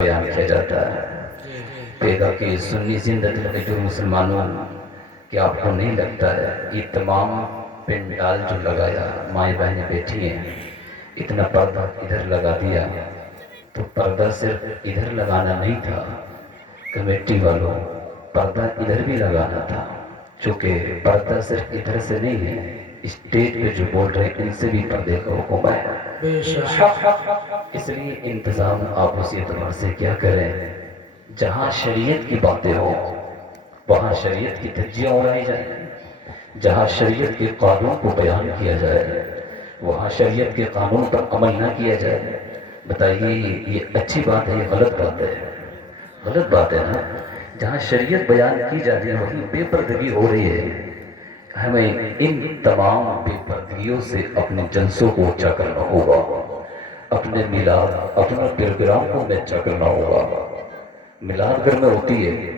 بیان کیا جاتا ہے پیدا کی سنی زندگی میں جو مسلمانوں کہ آپ کو نہیں لگتا ہے یہ تمام پنڈال جو لگایا مائیں بہنیں بیٹھی ہیں اتنا پردہ ادھر لگا دیا تو پردہ صرف ادھر لگانا نہیں تھا کمیٹی والوں پردہ ادھر بھی لگانا تھا چونکہ پردہ صرف ادھر سے نہیں ہے اسٹیج پہ جو بول رہے ان سے بھی پردے کا حکم ہے اس لیے انتظام آپ اسی اعتبار سے کیا کریں جہاں شریعت کی باتیں ہو وہاں شریعت کی تجزیہ اڑائی جائے جہاں شریعت کے قانون کو بیان کیا جائے وہاں شریعت کے قانون پر عمل نہ کیا جائے بتائیے یہ اچھی بات ہے یہ غلط بات ہے غلط بات ہے نا جہاں شریعت بیان کی جاتی ہے وہیں بے پردگی ہو رہی ہے ہمیں ان تمام بے پردگیوں سے اپنے جلسوں کو اونچا کرنا ہوگا اپنے میلاد اپنا پروگرام کو اونچا کرنا ہوگا میلاد گھر میں ہوتی ہے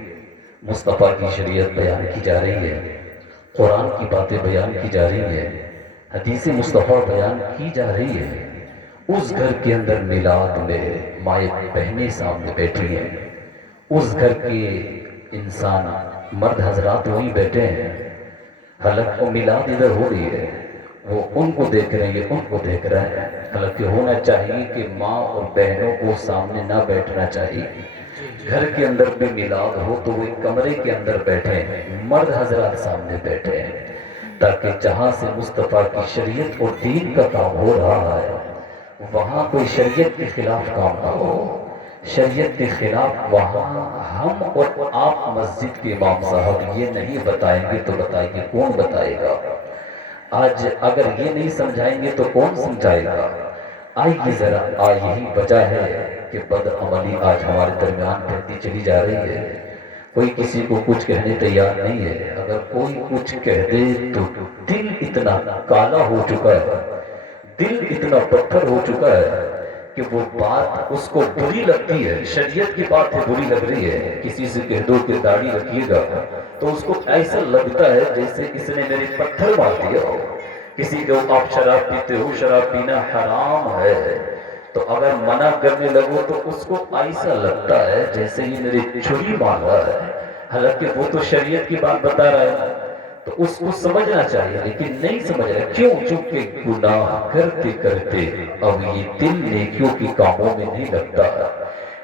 مصطفیٰ کی شریعت بیان کی جا رہی ہے قرآن کی باتیں بیان کی جا رہی ہیں حدیث مصطفیٰ بیان کی جا رہی ہے اس گھر کے اندر میلاد میں مائیں بہنیں سامنے بیٹھی ہیں اس گھر کے انسان مرد حضرات وہیں بیٹھے ہیں حالانکہ میلاد ادھر ہو رہی ہے وہ ان کو دیکھ رہے ہیں یہ ان کو دیکھ رہے ہیں حالانکہ ہونا چاہیے کہ ماں اور بہنوں کو سامنے نہ بیٹھنا چاہیے گھر کے اندر بھی میلاد ہو تو وہ ایک کمرے کے اندر بیٹھے ہیں مرد حضرات سامنے بیٹھے ہیں تاکہ جہاں سے مصطفیٰ کی شریعت اور دین کا کام ہو رہا ہے وہاں کوئی شریعت کے خلاف کام نہ ہو شریعت کے خلاف وہاں ہم اور آپ مسجد کے امام صاحب یہ نہیں بتائیں گے تو بتائیں گے کون بتائے گا آج اگر یہ نہیں سمجھائیں گے تو کون سمجھائے گا آئیے ذرا یہی وجہ ہے کہ بد عملی آج ہمارے درمیان بڑھتی چلی جا رہی ہے کوئی کسی کو کچھ کہنے تیار نہیں ہے اگر کوئی کچھ کہہ دے تو دل اتنا کالا ہو چکا ہے دل اتنا پتھر ہو چکا ہے کہ وہ بات اس کو بری لگتی ہے شریعت کی بات بری لگ رہی ہے کسی سے کہہ دو کہ داڑھی رکھیے گا تو اس کو ایسا لگتا ہے جیسے اس نے میرے پتھر مار دیا ہو کسی کو آپ شراب پیتے ہو شراب پینا حرام ہے تو اگر منع کرنے لگو تو اس کو ایسا لگتا ہے جیسے یہ میری چھری مار رہا ہے حالانکہ وہ تو شریعت کی بات بتا رہا ہے تو اس کو سمجھنا چاہیے لیکن نہیں سمجھ رہا کیوں چونکہ گناہ کرتے کرتے اب یہ دل نیکیوں کے کاموں میں نہیں لگتا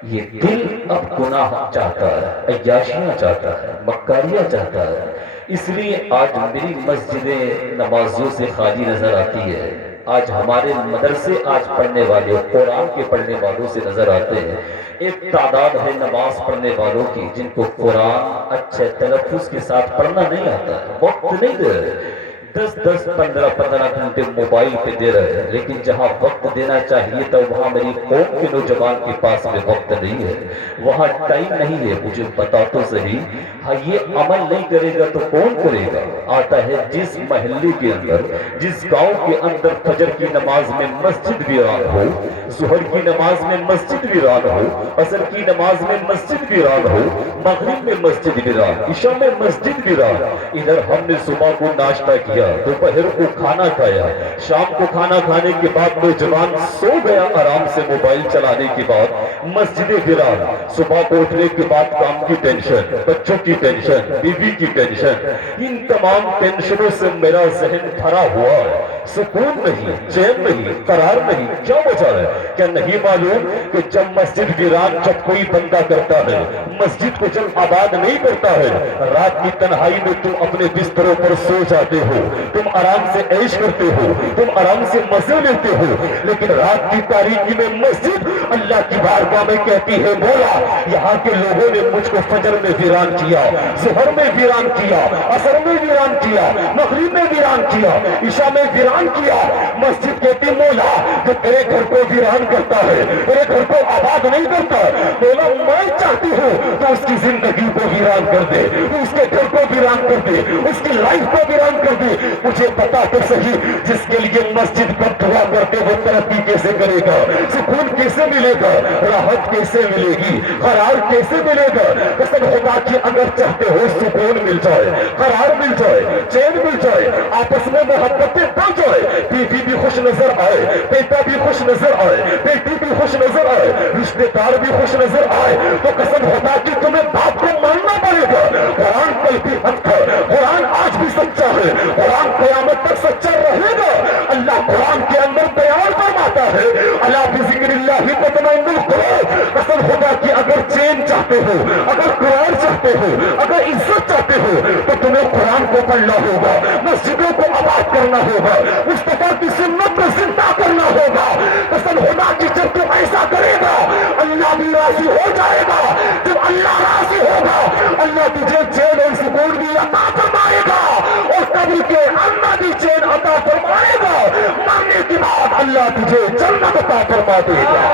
یہ دل اب گناہ چاہتا ہے عیاشیاں چاہتا ہے مکاریاں چاہتا ہے اس لیے آج میری مسجدیں نمازیوں سے خالی نظر آتی ہے آج ہمارے مدرسے آج پڑھنے والے قرآن کے پڑھنے والوں سے نظر آتے ہیں ایک تعداد ہے نماز پڑھنے والوں کی جن کو قرآن اچھے تلفظ کے ساتھ پڑھنا نہیں آتا ہے وقت نہیں دے رہے 10-15 گھنٹے موبائل پہ دے رہے ہیں لیکن جہاں وقت دینا چاہیے تھا وہاں میری قوم کے نوجوان کے پاس میں وقت نہیں ہے وہاں ٹائم نہیں ہے مجھے بتا تو صحیح ہاں یہ عمل نہیں کرے گا تو کون کرے گا آتا ہے جس محلے کے اندر جس گاؤں کے اندر فجر کی نماز میں مسجد ویران ہو ظہر کی نماز میں مسجد ویران ہو عصر کی نماز میں مسجد ویران ہو مغرب میں مسجد ویران عشاء میں مسجد ویران ادھر ہم نے صبح کو ناشتہ کیا دوپہر کو کھانا کھایا شام کو کھانا کھانے کے بعد نوجوان سو گیا آرام سے موبائل چلانے کے بعد مسجد ویران صبح کو اٹھنے کے بعد کام کی ٹینشن بچوں کی ٹینشن بیوی کی ٹینشن ان تمام ٹینشنوں سے میرا ذہن بھرا ہوا ہے سکون نہیں چین نہیں قرار نہیں کیا وجہ ہے کیا نہیں معلوم کہ جب مسجد ویران جب کوئی بندہ کرتا ہے مسجد کو جب آباد نہیں کرتا ہے رات کی تنہائی میں تم اپنے بستروں پر سو جاتے ہو تم آرام سے عیش کرتے ہو تم آرام سے مزے لیتے ہو لیکن رات کی تاریکی میں مسجد اللہ کی بارگاہ میں کہتی ہے مولا یہاں کے لوگوں نے مجھ کو فجر میں ویران کیا ظہر میں ویران کیا عصر میں ویران کیا مغرب میں ویران کیا عشاء میں ویران کیا مسجد کہتی مولا کہ تیرے گھر کو ویران کرتا ہے تیرے گھر کو آباد نہیں کرتا مولا میں چاہتی ہوں تو اس کی زندگی کو ویران کر دے اس کے گھر کو ویران کر دے اس کی لائف کو ویران کر دے مجھے بتا تو صحیح جس کے لیے مسجد بد دعا करके वो तरक्की कैसे करेगा, सुकून कैसे मिलेगा, राहत कैसे मिलेगी, करार कैसे मिलेगा। कसम खुदा की अगर चाहते हो सुकून मिल जाए, करार मिल जाए, चैन मिल जाए, आपस में मोहब्बतें बढ़ जाए, बीवी भी खुश नजर आए, बेटा भी खुश नजर आए, बेटी भी खुश नजर आए, रिश्तेदार भी खुश नजर आए, तो कसम खुदा की तुम्हें बात को मानना पड़ेगा। कुरान कल भी हक है, कुरान आज भी सच्चा है, कुरान क़यामत तक सच्चा रहेगा। अल्लाह कुरान के अंदर बयान फरमाता है, अला बिज़िक्रिल्लाहि तत्मइन्नुल क़ुलूब। कसम खुदा की अगर चैन चाहते हो, अगर कुरान चाहते हो, अगर इज्जत चाहते हो, तो तुम्हें कुरान को पढ़ना होगा, मस्जिदों को आबाद करना होगा, मुस्तफा की सुन्नत को जिंदा करना होगा। कसम खुदा की जब तुम ऐसा करेगा अल्लाह भी राजी हो जाएगा। जब अल्लाह राजी होगा अल्लाह तुझे चैन और सुकून भी अता फरमाएगा और कब्र के अंदर भी चैन अता फरमाएगा। मरने के बाद अल्लाह तुझे जन्नत अता फरमा देगा।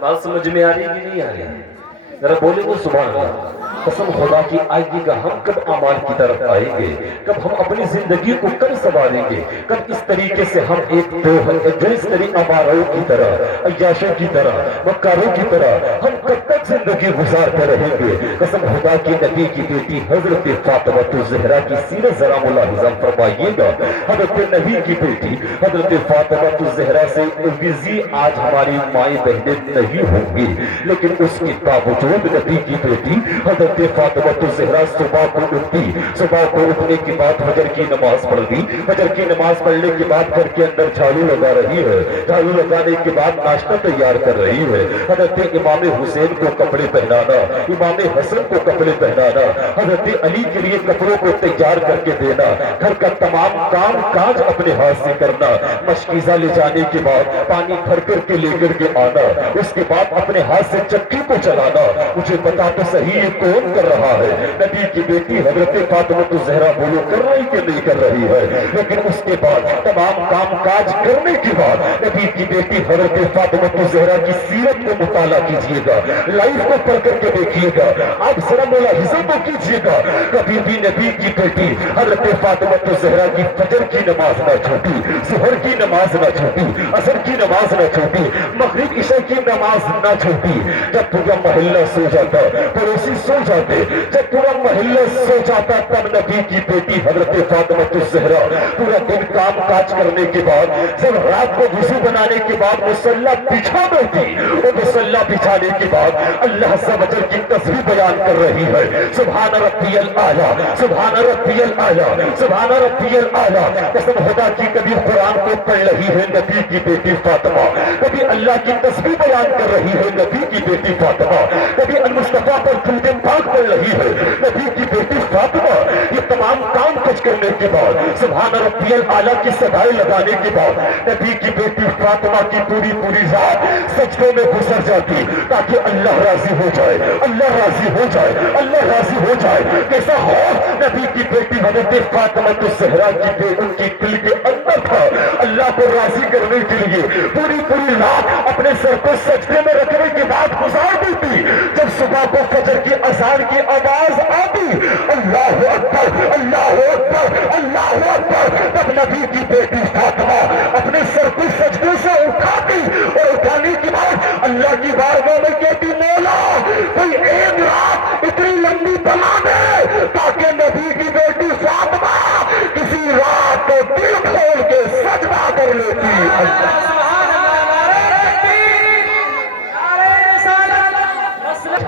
बात समझ में आ रही है कि नहीं आ रही है? जरा बोले वो सुभान अल्लाह। कसम खुदा की आएगी हम कब अमाल की तरफ आएंगे, कब हम अपनी जिंदगी को कब संभालेंगे, कब इस तरीके से हम एक जो इस तरीके अमारों की तरह, अय्याशों की तरह, मक्कारों की तरह हम कब तक जिंदगी गुजारते रहेंगे। कसम खुदा की नबी की बेटी हजरत फातिमा ज़हरा की सीरत जरा मुलाहिज़ा फरमाइएगा। हजरत नबी की बेटी हजरत फातिमा ज़हरा से बिजी आज हमारी माएँ बहनें नहीं होंगी, लेकिन उसके बावजूद नबी की बेटी हजरत फातिमा ज़हरा सुबह को उठती, सुबह को उठने के बाद फजर की नमाज पढ़ दी, फजर की नमाज पढ़ने के बाद घर के अंदर झाड़ू लगा रही है, झाड़ू लगाने के बाद नाश्ता तैयार कर रही है। हजरत इमाम हुसैन को कपड़े पहनाना, इमाम हसन को कपड़े पहनाना, हजरत अली के लिए कपड़ों को तैयार करके देना, घर का तमाम काम काज अपने हाथ से करना, मशकीजा ले जाने के बाद पानी भर करके लेकर के आना, उसके बाद अपने हाथ से चक्की को चलाना। मुझे बता तो सही ये कौन कर रहा है? नबी की बेटी हजरत फातिमा ज़हरा बोलो कर रही कि नहीं कर रही है। लेकिन उसके बाद तमाम काम काज करने के बाद नबी की बेटी हजरत फातिमा ज़हरा की सीरत को मुताला कीजिएगा, लाइफ को पढ़ करके देखिएगा, आप जरा मुलाहिज़ा तो कीजिएगा। कभी भी नबी की बेटी हजरत फातिमा ज़हरा की फजर की नमाज ना छूटी, ज़ुहर की नमाज ना छूटी, असर की नमाज ना छूटी, मगरिब इशा की नमाज ना छूटी। जब पूरा मोहल्ला सो जाता, पड़ोसी सो जाते, जब पूरा मोहल्ला सो जाता, तब नबी की बेटी हजरत फातिमा ज़हरा पूरा दिन काम काज करने के बाद जब रात को वुज़ू बनाने के बाद मुसल्ला बिछा देती, और मुसल्ला बिछाने के बाद अल्लाह सवजल की तस्बीह बयान कर रही है, सुभान रब्बियल आला, सुभान रब्बियल आला, सुभान रब्बियल आला। कसम खुदा की कभी कुरान को पढ़ रही है नबी की बेटी फातिमा, कभी अल्लाह की तस्बीह बयान कर रही है नबी की बेटी फातिमा, कभी अल-मुस्तफा पर दुरूद पाक पढ़ रही है नबी की बेटी फातिमा। ये तमाम काम कुछ करने के बाद सुभान रब्बियल आला की सदाई लगाने के बाद नबी की बेटी फातिमा की पूरी पूरी रात सजदे में गुजर जाती, ताकि अल्लाह राजी हो जाए, अल्लाह राजी हो जाए, अल्लाह राजी हो जाए। कैसा खौफ नबी की बेटी हजरत फातिमा ज़हरा की उनके दिल के अंदर था, अल्लाह को राजी करने के लिए पूरी पूरी रात अपने सर को सजदे में रखने के बाद गुजार देती। जब सुबह को फजर की अज़ान की आवाज आती, अल्लाहु अकबर, अल्लाहु अकबर, अल्लाहु अकबर, तब नबी की बेटी फातिमा अपने सर को सजदे से उठाती और उठाने के बाद अल्लाह की बारगाह में कहती, मौला कोई एक रात इतनी लंबी बना दे ताकि नबी की बेटी फातिमा किसी रात को दिल खोल के सजदा कर लेती।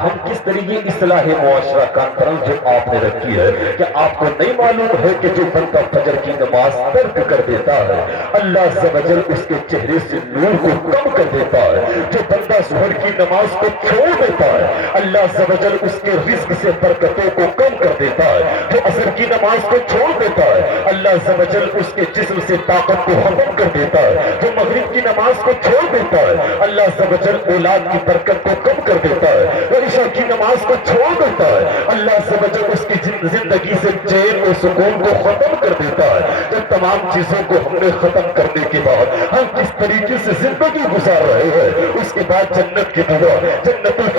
हम किस तरीके इस्लाह मुआशरा कॉन्फ्रेंस जो आपने रखी है, कि आपको नहीं मालूम है कि जो बंदा फजर की नमाज तर्क कर देता है अल्लाह ज़वजल उसके चेहरे से नूर को कम कर देता है। जो बंदा ज़ुहर की नमाज को छोड़ देता है अल्लाह ज़वजल उसके रिज़्क़ से बरकतों को कम कर देता है। जो असर की नमाज को छोड़ देता है अल्लाह ज़वजल उसके जिस्म से ताकत को खत्म कर देता है। जो मगरिब की नमाज को छोड़ देता है अल्लाह ज़वजल औलाद की बरकत को कम कर देता है। इशा की नमाज को छोड़ देता है अल्लाह सवजल उसकी जिंदगी से चैन और सुकून को खत्म कर देता है। जब तमाम चीजों को हमने खत्म करने के बाद हम किस तरीके से जिंदगी गुजार रहे हैं, उसके बाद जन्नत की दुआ, जन्नतुल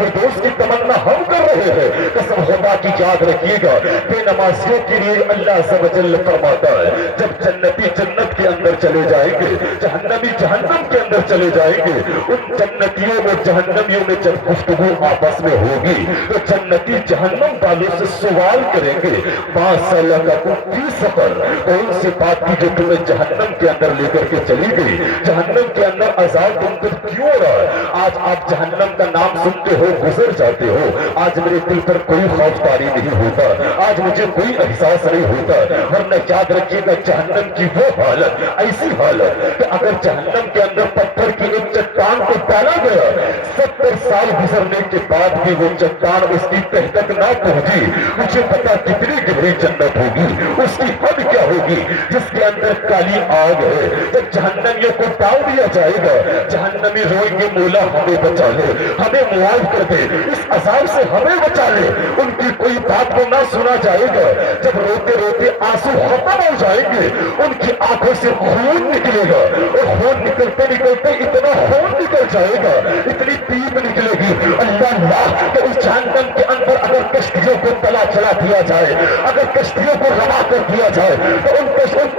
रहे हैं, कसम खुदा की याद रखिएगा, बेनमाजियों के लिए अल्लाह अज़्ज़ व जल्ल फरमाता है, जब जन्नती जन्नत के अंदर चले जाएंगे, जहन्नमी जहन्नम के अंदर चले जाएंगे, उन जन्नतियों और जहन्नमियों में जब गुफ्तगू आपस में होगी तो जन्नती जहन्नम वालों से सवाल करेंगे, मा सलककुम फी सक़र, कौन सी बात की जो तुम्हें जहन्नम के अंदर लेकर के चली गई, जहन्नम के अंदर अज़ाब तुम पर क्यों हो रहा है। आज आप जहन्नम का नाम सुनते हो, गुजर जाते हो, आज मेरे दिल पर कोई खौफदारी नहीं होता, आज मुझे कोई एहसास नहीं होता। वरना याद रखिएगा, जहन्नम की वो हालत, ऐसी हालत कि अगर जहन्नम के अंदर पत्थर की एक चट्टान को डाला गया, 70 साल गुजरने के बाद भी वो चट्टान उसकी तह तक ना पहुंची, मुझे पता कितनी गहरी जन्नत होगी, उसकी हद क्या होगी जिसके अंदर काली आग है। जब जहन्नमियों को डाल दिया जाएगा, जहन्नमी रोएंगे, मौला हमें बचा ले, हमें मुआफ कर दे, इस अज़ाब से हमें बचा ले। उनकी कोई बात को ना सुना जाएगा। जब रोते रोते आंसू खत्म हो जाएंगे, उनकी आंखों से खून निकलेगा, और खून निकलते निकलते इतना खून निकल जाएगा, इतनी पीप निकलेगी, अल्लाह अल्लाह। तो उस जहन्नम के अंदर अगर कश्तियों को तला चला दिया जाए, अगर कश्तियों को रवा कर दिया जाए, तो उन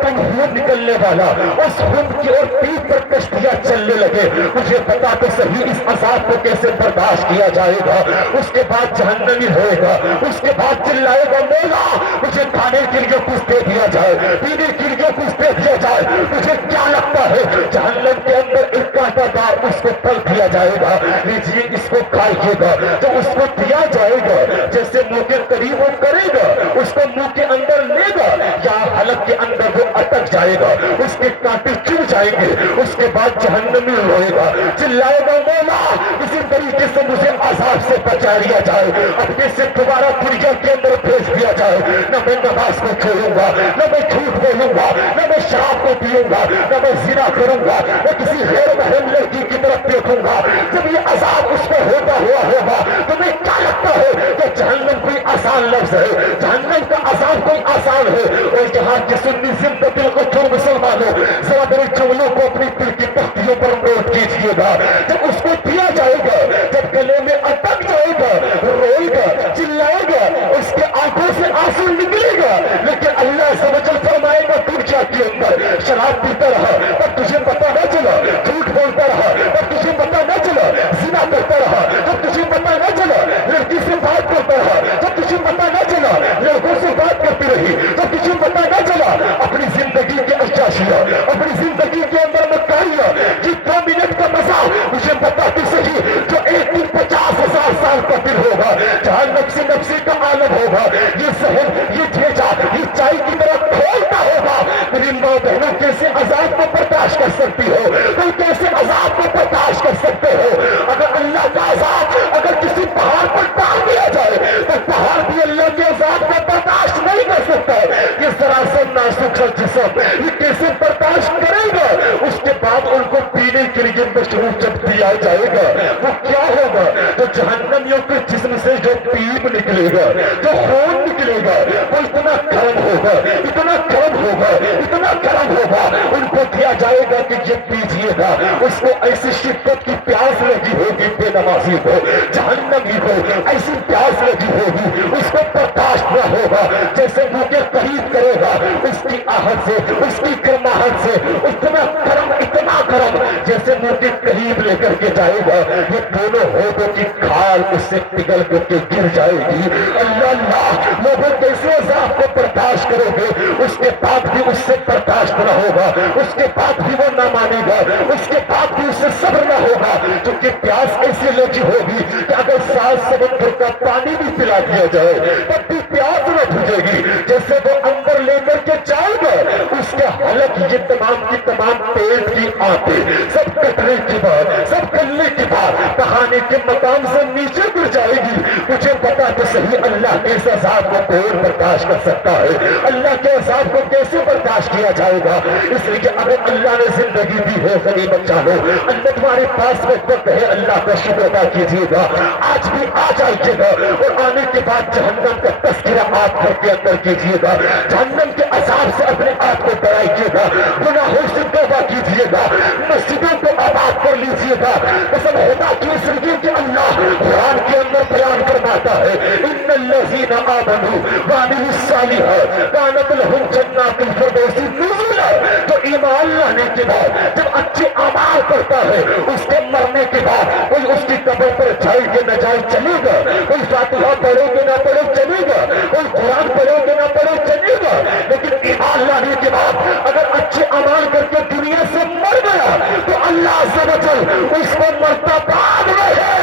खून निकलने वाला उस खून की और पीप पर कश्तियां चलने लगे, मुझे बता तो सही इस अज़ाब को कैसे बर्दाश्त किया जाएगा। उसके बाद जहन्नमी होएगा, उसके बाद चिल्लाएगा, मौला मुझे खाने के लिए कुछ दे दिया जाए, पीने के लिए कुछ दे दिया जाए। मुझे क्या लगता है, जहन्नम के अंदर एक कांटादार उसको फल दिया जाएगा, लीजिए इसको खाइएगा। जब उसको दिया जाएगा, जैसे मुंह के करीब वो करेगा, उसको मुंह के अंदर लेगा, या हलक के अंदर वो अटक जाएगा, उसके कांटे चुभ जाएंगे। उसके बाद जहन्नमी रोएगा, चिल्लाएगा, मौला इसी तरीके से मुझे अज़ाब से बचा लिया जाए, अपने से दोबारा दुनिया के अंदर भेज दिया जाए। न मैं नमाज को छोड़ूंगा, न मैं झूठ बोलूंगा, न मैं शराब को पीऊंगा, न मैं ज़िना करूंगा, न किसी गैर महरम लड़की की तरफ देखूंगा। जब ये अज़ाब उस पर होता हुआ होगा, तुम्हें क्या लगता है कि जहन्नम कोई आसान लफ्ज़ है? जहन्नम का अज़ाब कोई आसान है? और यहाँ की सुन्नी जिंदा दिल को छोड़ मुसलमानों, जरा मेरे जुमलों को अपनी दिल की तख्तियों पर नोट कीजिएगा। जब उसको दिया जाएगा, जब गले में अटक जाएगा, रोएगा, चिल्लाएगा, उसके आंखों से आंसू निकलेगा, लेकिन अल्लाह समझल फरमाएगा, दुनिया के अंदर शराब पीता रहा पर तुझे पता न चला, झूठ बोलता रहा पर तुझे पता न चला, ज़िना करता रहा जब तुझे पता न चला, लड़की से बात करता रहा जब तुझे पता न चला, लड़कों से बात करती रही जब तुझे पता न चला, अपनी जिंदगी के अशाशिया, अपनी जिंदगी के अंदर मक्कारियां, ये 2 मिनट का मजा मुझे बता तो सही, जो एक दिन 50,000 साल का दिन होगा, जहां नफ्सी नफ्सी का आलम होगा, ये जहर, ये ठेचा, ये चाय की तरह खोलता होगा। मेरी माँ बहनों, कैसे अज़ाब को बर्दाश्त कर सकती हो? तुम कैसे अज़ाब को बर्दाश्त कर सकते हो? अगर अल्लाह का अज़ाब अगर किसी पहाड़ पर डाल दिया जाए, तो पहाड़ भी अल्लाह के अज़ाब को बर्दाश्त नहीं कर सकता। ये जरा सा नाजुक सा जिस्म, ये कैसे बर्दाश्त करेगा? उसके बाद उनको पीने के लिए मशरूब जब दिया जाएगा, वो क्या होगा? तो जहन्नमियों के जिस्म से जो पीप निकलेगा, जो खून निकलेगा, वो इतना गर्म होगा, इतना गर्म होगा, इतना गर्म होगा, उनको दिया जाएगा कि ये पीजिएगा। उसको ऐसी शिद्दत की प्यास लगी होगी, बेनमाजी को, जहन्नमी को ऐसी प्यास लगी होगी, उसको बर्दाश्त न होगा। जैसे मुंह के करीब करेगा, उसकी आहट से, उसकी गर्माहट से इतना गर्म, जैसे मुंह के करीब लेकर के जाएगा, ये दोनों होठों की खाल उससे पिघल करके गिर जाएगी। अल्लाह अल्लाह, लोगों कैसे अज़ाब को बर्दाश्त करोगे? उसके बाद भी उससे बर्दाश्त न होगा, उसके बाद भी वो ना मानेगा, उसके बाद भी उससे सब्र न होगा, क्योंकि प्यास ऐसी लगी होगी कि अगर 7 समुद्र का पानी भी पिला दिया जाए तब भी प्यास न बुझेगी। जैसे वो अंदर लेकर के जाएगा, उसके हलक ये तमाम की तमाम पेट की आंतें सब कटने के बाद, सब गलने के बाद बहाने के मकाम से नीचे गिर जाएगी। मुझे पता तो सही, अल्लाह के इस अज़ाब को कौन बर्दाश्त कर सकता है? अल्लाह के अज़ाब को कैसे बर्दाश्त किया जाएगा? इसलिए अगर अल्लाह ने जिंदगी दी है, गनीमत जानो, अल्लाह तुम्हारे पास में वक्त है, अल्लाह का शुक्र अदा कीजिएगा। आज भी आ जाइएगा, और आने के बाद जहन्नम का तज़किरा आप घर के अंदर कीजिएगा, जहन्नम के अज़ाब से अपने आप को डराइएगा, गुनाहों से तौबा कीजिएगा, मस्जिदों को आबाद कर लीजिएगा। कसम खुदा की, इसलिए कि अल्लाह कुरान के अंदर बयान फरमाता है, इन्नल्लज़ीना आमनू व अमिलुस्सालिहात कानत लहुम जन्नातुल फिरदौसी नुज़ुला। तो ईमान लाने के बाद जब अच्छे अमाल करता है, उसके मरने के बाद कोई उसकी कब्र पर जाए कि न जाए चलेगा, कोई फातिहा पढ़े कि ना पढ़े चलेगा, कोई कुरान पढ़े कि ना पढ़े चलेगा, लेकिन ईमान लाने के बाद अगर अच्छे अमाल करके दुनिया से मर गया तो अल्लाह अज़्ज़ व जल उसको मरता बाद में है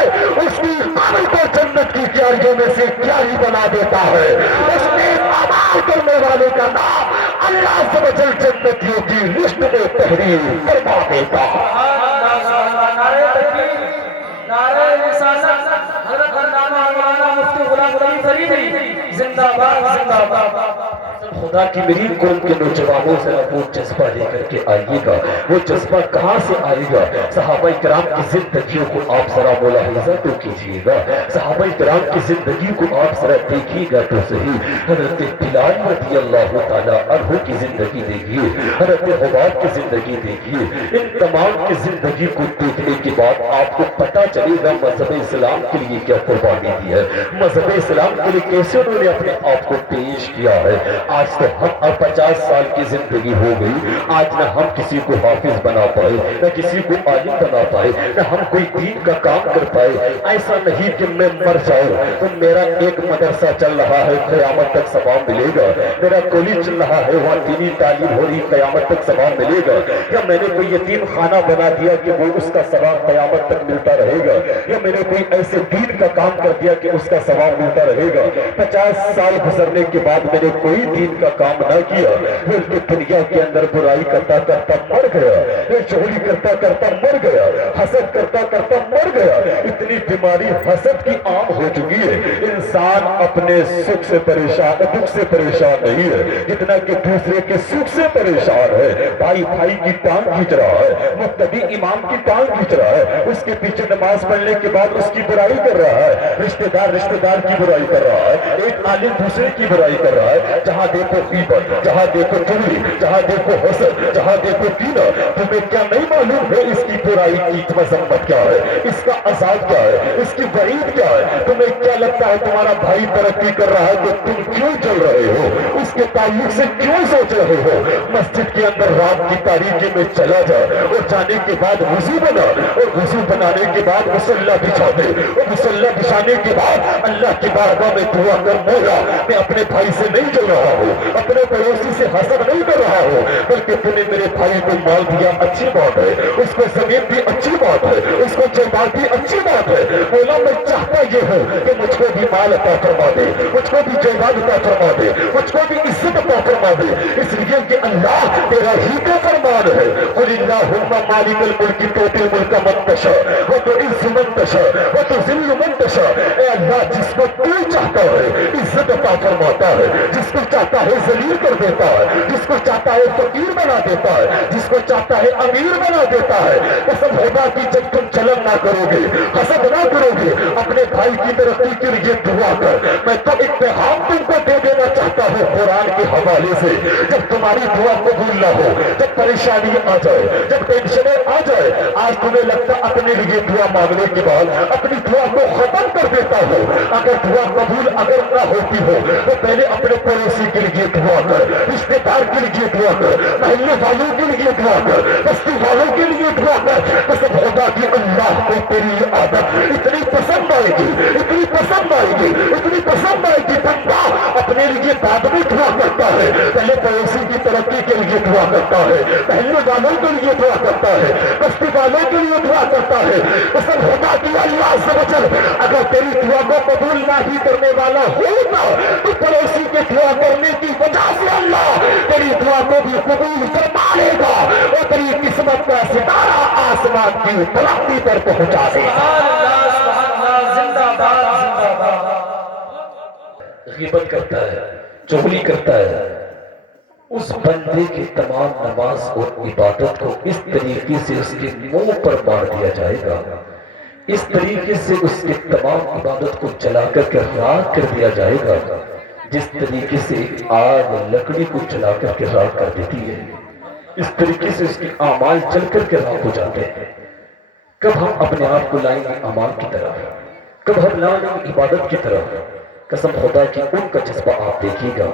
उसकी कब्र को जन्नत की क्यारियों में से क्यारी बना देता है। उसने अमाल करने वाले का नाम अल्लाह अज़्ज़ व जल जन्नतियों की लिस्ट में तहरीर फरमा देता है। नारे रिसालत हज़रत अल्लामा मौलाना मुफ्ती गुलाम रफ़ी फरीदी जिंदाबाद जिंदाबाद। खुदा की मेरी कौम के नौजवानों से वो जज्बा लेकर के आइएगा। वो जज्बा कहाँ से आएगा? सहाबा किराम की जिंदगियों को आप जरा मुलाहिजा तो कीजिएगा, सहाबा किराम की जिंदगी को आप जरा देखिएगा तो सही। हज़रत बिलाल रज़ियल्लाहु ताला अन्हु की जिंदगी देखिए, हज़रत हुबैब की जिंदगी देखिए, इन तमाम की जिंदगी को देखने के बाद आपको पता चलेगा मजहब इस्लाम के लिए क्या कुर्बानी दी है, मजहब इस्लाम के लिए कैसे उन्होंने अपने आप को पेश किया है। आज तो हम अब 50 साल की जिंदगी हो गई, आज न हम किसी को हाफिज बना पाए, न किसी को आलिम बना पाए, न हम कोई दीन का काम कर पाए। ऐसा नहीं कि मैं मर जाऊं तो मेरा एक मदरसा चल रहा है, क़यामत तक सवाब मिलेगा, मेरा कॉलेज चल रहा है, वहाँ दीनी तालीम हो रही, क़यामत तक सवाब मिलेगा, या मैंने कोई यतीम खाना बना दिया कि वो उसका सवाब क़यामत तक मिलता रहेगा, या मैंने कोई ऐसे दीन का काम कर दिया कि उसका सवाब मिलता रहेगा। 50 साल गुजरने के बाद मैंने कोई दीन का काम ना किया, बल्कि दुनिया के अंदर बुराई करता करता मर गया, चोरी करता करता मर गया, हसद करता करता मर गया। इतनी बीमारी हसद की आम हो चुकी है, इंसान अपने सुख से परेशान, दुख से परेशान नहीं है जितना कि दूसरे के सुख से परेशान है। भाई भाई की टांग खींच रहा है, मुक्तदी इमाम की टांग खींच रहा है, उसके पीछे नमाज पढ़ने के बाद उसकी बुराई कर रहा है, रिश्तेदार रिश्तेदार की बुराई कर रहा है, एक आलिम दूसरे की बुराई कर रहा है। जहां देखो गीबत, जहां देखो चुगली, जहां देखो हसद, जहां देखो कीना। तुम्हें क्या नहीं मालूम है इसकी बुराई की मजम्मत क्या है, इसका अजाब क्या है, इसकी वईद क्या है? तुम्हें क्या लगता है तुम्हारा भाई तरक्की कर रहा है तो तुम क्यों चल रहे हो, उसके ताल्लुक से क्यों सोच रहे हो? मस्जिद के अंदर रात की तारीकी में चला जा और जाने के बाद वुजू बना, और वुजू बनाने के बाद मुसल्ला बिछा दे, और मुसल्ला बिछाने के बाद अल्लाह की बारगाह में दुआ कर, मौला मैं अपने भाई से नहीं चल रहा हूँ, अपने पड़ोसी से हसद नहीं कर रहा हूँ, बल्कि तूने मेरे भाई को माल दिया अच्छी बात है, उसको जमीन भी अच्छी बात है, उसको जायदाद भी अच्छी बात है। मौला मैं चाहता ये हूँ कि मुझको भी माल अता फरमा दे, मुझको भी जायदाद अता फरमा दे, मुझको भी इज्जत अता फरमा दे, इसलिए कि अल्लाह तेरा ही तो फरमान है, कुलिल्लाहुम्मा मालिकल मुल्की तुतिल मुल्का मन तशा व तुइज़्ज़ु मन तशा व तुज़िल्लु मन तशा। ए अल्लाह जिसको तू चाहता है इज्जत अता फरमाता है, जिसको चाहता है जलील कर देता है, जिसको चाहता है फकीर बना देता है, जिसको चाहता है अमीर बना देता है। कसम खुदा की जब तुम जलन ना करोगे, हसद ना करोगे, अपने भाई की तरक्की के लिए दुआ कर। मैं तो एक पैगाम तुमको दे देना चाहता हूँ कुरान के हवाले से, जब तुम्हारी दुआ कबूल ना हो, जब परेशानी आ जाए, जब टेंशनें आ जाए, आज तुम्हें लगता अपने लिए दुआ मांगने के बाद अपनी दुआ को खत्म कर देता हो। अगर दुआ कबूल अगर ना होती हो तो पहले अपने पड़ोसी के लिए दुआ कर, रिश्तेदार के लिए दुआ कर, मोहल्ले वालों के लिए दुआ कर, बस्ती वालों के लिए दुआ कर। कसम खुदा की अल्लाह को तेरी ये आदत इतनी पसंद आएगी, इतनी पसंद आएगी, इतनी पसंद आएगी। बंदा अपने लिए बाद में दुआ करता है, पहले पड़ोसी की तरक्की के लिए दुआ करता है, मोहल्ले वालों के लिए दुआ करता है, बस्ती वालों के लिए दुआ करता है। कसम खुदा की अल्लाह से बचल, अगर तेरी दुआ को कबूल ना ही करने वाला होगा तो पड़ोसी के दुआ करने की वजह से अल्लाह तेरी दुआ को भी कबूल फरमा लेगा और तेरी किस्मत का सितारा आसमान की बुलंदी पर पहुंचा देगा। ग़ीबत करता है, चुगली करता है, उस बंदे की तमाम नमाज और इबादत को इस तरीके से उसके मुंह पर मार दिया जाएगा, इस तरीके से उसके तमाम इबादत को जला करके राख कर दिया जाएगा, जिस तरीके से आग लकड़ी को जला करके राख कर देती है, इस तरीके से उसके आमाल जल करके राख हो जाते हैं। कब हम अपने आप को लाएंगे अमाल की तरफ, कब हम लाएंगे इबादत की तरफ, قسم خدا کی ان کا جذبہ آپ دیکھیے گا